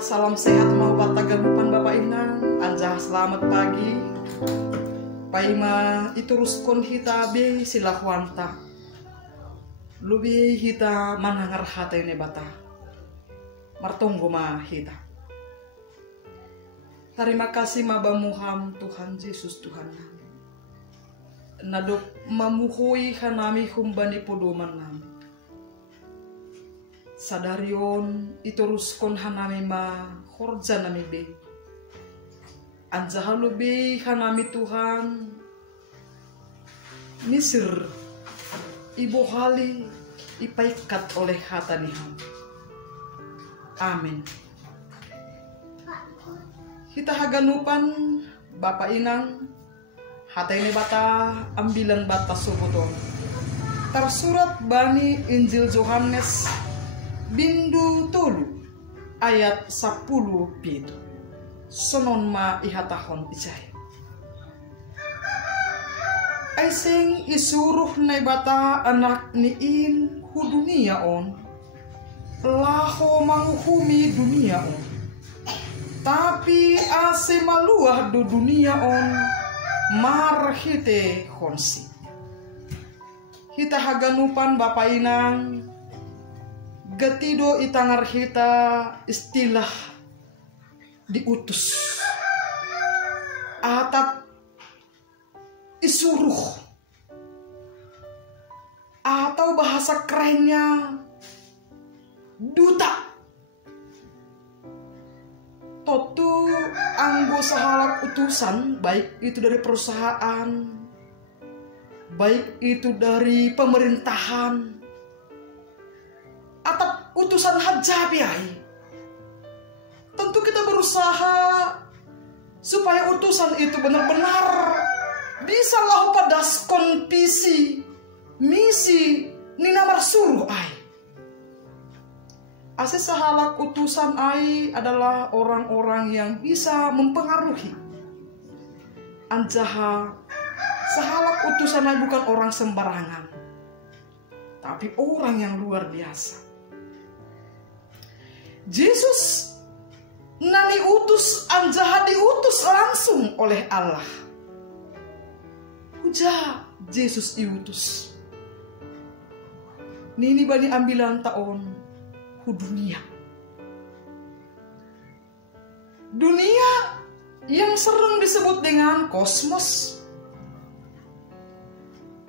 salam sehat mau patagalupan Bapak Inang, anjah selamat pagi. Paima ituruskon hita be silahwanta. Lubi hita manangar hata ini bata. Martonggo ma hita. Terima kasih mabamuham Tuhan Yesus Tuhan. Nadok mamuhui hanami humbani podoman nami. Sadarion ituruskon hanami ma horja nami be. Anjahalu be hanami Tuhan. Misir ibu hali ipaikat oleh hataniham. Amin. Kita haganupan Bapak Inang hata ini bata ambilan bata subuton. Tersurat bani Injil Yohanes bindu tolu ayat 10 pitu. Sonon ma ihatahon icay. Aising isuruh na bata anak niin hu dunia on. Laho manghumi dunia on. Tapi ase maluah do dunia on marhite honsi. Hita haganupan Bapak Inang gatido itangar hita istilah diutus atap isuruh atau bahasa kerennya duta. Totu anggo sahalak utusan, baik itu dari perusahaan, baik itu dari pemerintahan, atau utusan hajabiai. Tentu kita berusaha supaya utusan itu benar-benar bisa lahu padaskon visi, misi, nina marsuruh ai. Ase sahalak utusan ai adalah orang-orang yang bisa mempengaruhi. Anjaha sahalak utusan ai bukan orang sembarangan, tapi orang yang luar biasa. Yesus nani utus anjaha diutus langsung oleh Allah. Uja Yesus diutus. Nini bani ambilan taon hu dunia. Dunia yang sering disebut dengan kosmos.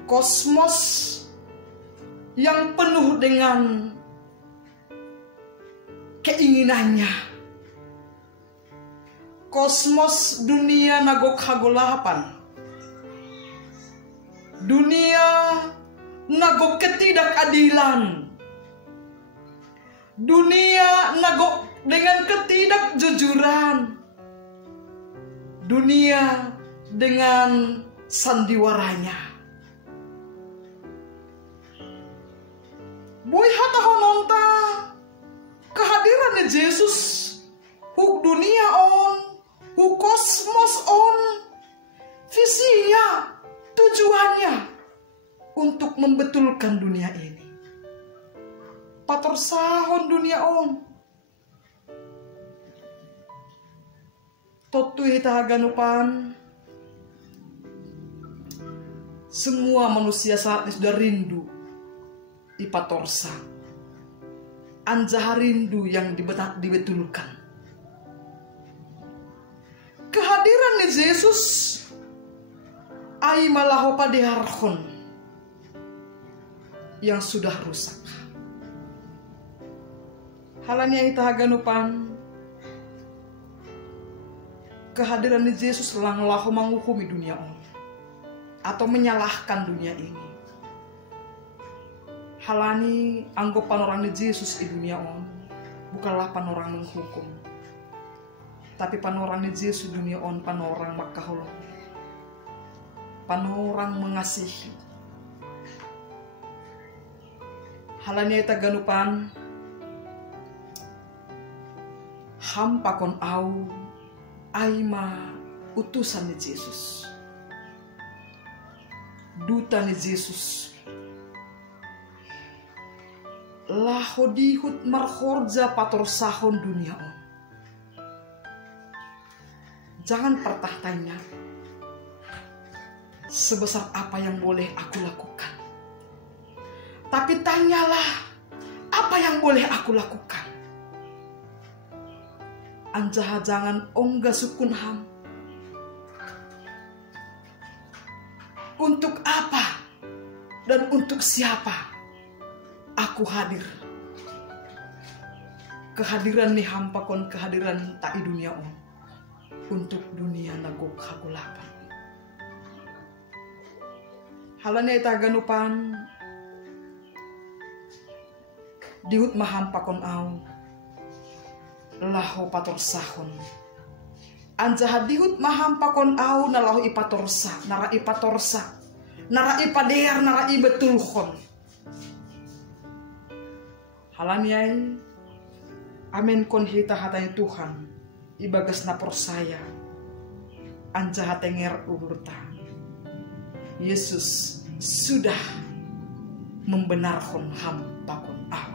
Kosmos yang penuh dengan keinginannya. Kosmos dunia nagok hagolapan. Dunia nagok ketidakadilan. Dunia nagok dengan ketidakjujuran. Dunia dengan sandiwaranya. Boy hata hononta kehadirannya Yesus huk dunia on, huk kosmos on, visinya, tujuannya untuk membetulkan dunia ini. Pator sahon dunia on. Totu hita haganupan. Semua manusia saat ini sudah rindu ipatorsa. Anjah rindu yang dibetulkan. Kehadiran Yesus ai malaho padeharhon yang sudah rusak. Halanya ita haganupan kehadiran Yesus langlahu menghukumi dunia ini atau menyalahkan dunia ini. Halani anggapan orang Yesus di dunia ini bukanlah panorang menghukum, tapi panorang Yesus di dunia ini panorang makaholo, panorang mengasihi. Halanya ita ganupan hampakon au aima utusan Yesus, duta Yesus lahodihut marhorja pator sahon dunia on. Jangan pernah tanya sebesar apa yang boleh aku lakukan, tapi tanyalah apa yang boleh aku lakukan. Anjaha jangan ongga sukun ham. Untuk apa dan untuk siapa aku hadir? Kehadiran ni hampa kon kehadiran tak i dunia on. Untuk dunia nagok hagulapan. Halanya itaganupan dihut mahampa kon au. Laho pator sahon. Anjaha dihut mahampa kon au na laho ipatorsa, nara ipatorsa, nara ipadear, nara ibetulhon. Halanyai amen kon hita hatay Tuhan ibagas na persaya anjaha tenger urta. Yesus sudah membenarkan hampa kon au.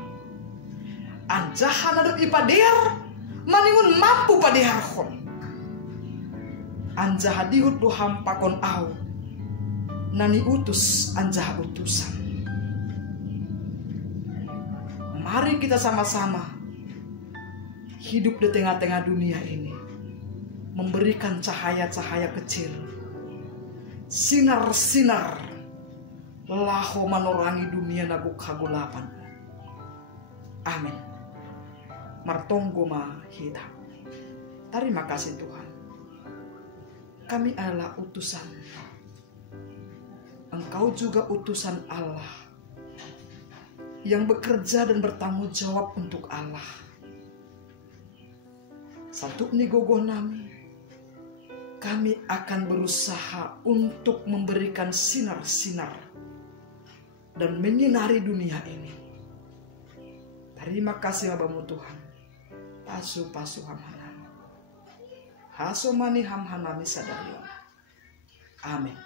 Anjaha nadup ipadear maningun mampu padeharhon. Anjaha dihut du hampa kon au nani utus anjaha utusan. Mari kita sama-sama hidup di tengah-tengah dunia ini, memberikan cahaya-cahaya kecil, sinar-sinar laho manorangi dunia naguk hagulapan. Amin. Martonggo mahita. Terima kasih Tuhan. Kami adalah utusan. Engkau juga utusan Allah yang bekerja dan bertanggung jawab untuk Allah. Satu ni gogoh nami, kami akan berusaha untuk memberikan sinar-sinar dan menyinari dunia ini. Terima kasih Abamu Tuhan. Pasu hamhanami. Hasomani hamhanami sadarion. Amin.